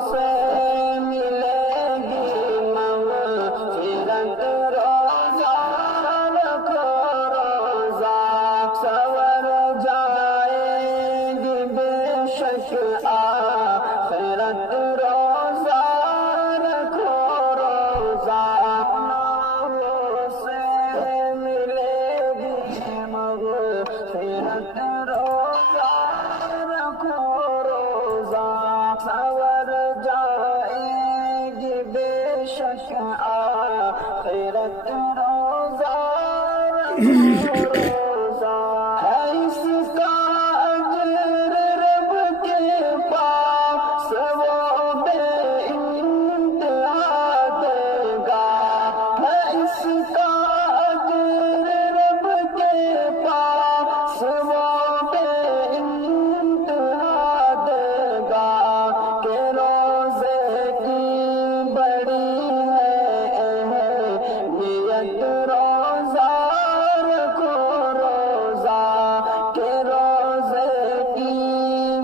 से मिलेगी मग़फ़िरत रोज़ा रखो रोज़ा सवर जाएगी बेशक आखिरत रोज़ा रखो रोज़ा नामों से मिलेगी मग़फ़िरत रोज़ा रखो रोज़ा सवर जाएगी बेशक आखिरत रोज़ा रखो रोज़ा है इसका अजर रब के पास वो बेइंतहा देगा है इसका अजर रब के पास वो बेइंतहा देगा कि रोज़े की बड़ी है अहमियत रोज़ा रखो रोज़ा कि रोज़े की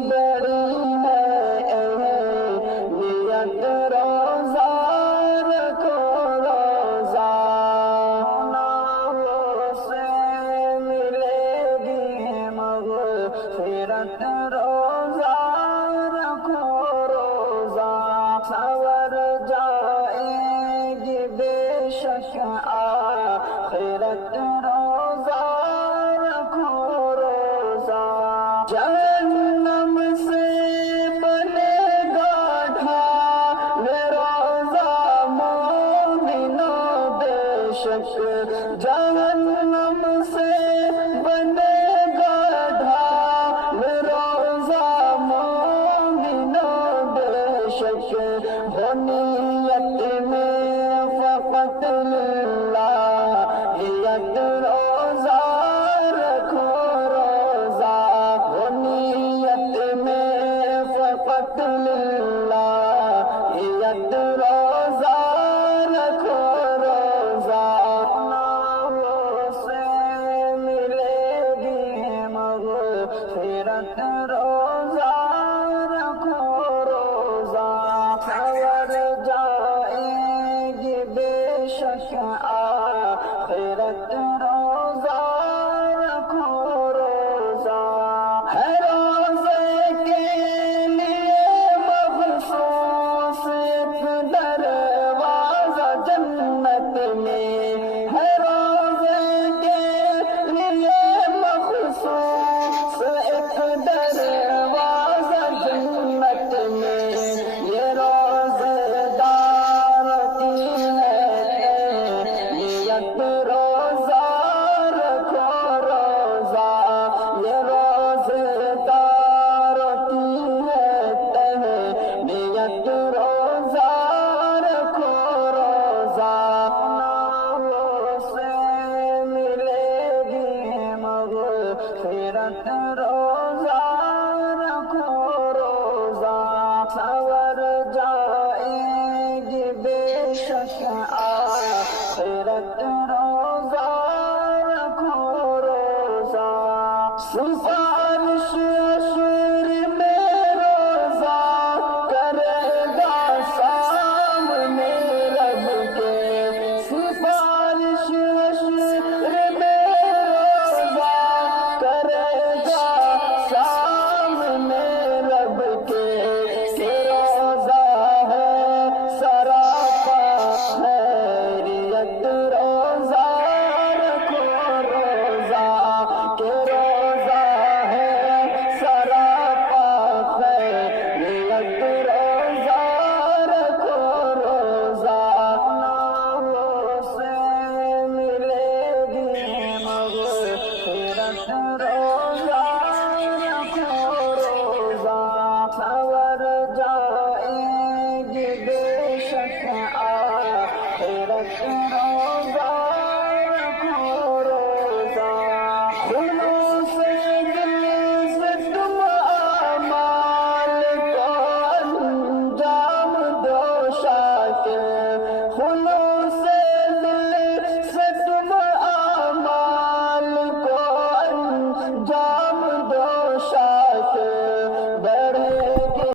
बड़ी है अहमियत रोज़ा रखो रोज़ा नामों से मिलेगी मग़फ़िरत रोज़ा रखो रोज़ा सवर जाएगी बेशक आखिरत रोज़ा रखो रोज़ा जहन्नम से बनेगा ढाल रोज़ा मोमिनों बेशक जहन्नम से बनेगा ढाल रोज़ा मोमिनों बेशक हो नियत में फ़क़त लिल्लाहियत रोज़ा रखो रोज़ा हो नियत में फ़क़त लिल्लाहियत रोज़ा रखो रोज़ा नामों से मिलेगी मग़फ़िरत रोज़ा रखो रोज़ा सवर जाएगी बेशक आखिरत रोज़ा रखो रोज़ा है रोज़े के लिए मख़सूस एक दरवाज़ा जन्नत में है रोज़े के लिए मख़सूस एक दरवाज़ा जन्नत में ये रोज़ेदार की है नियत रोज़ा रखो रोज़ा ये रोज़ेदार की है नियत रोज़ा रखो रोज़ा नामों से मिलेगी मग़फ़िरत रोज़ा रखो रोज़ा सवर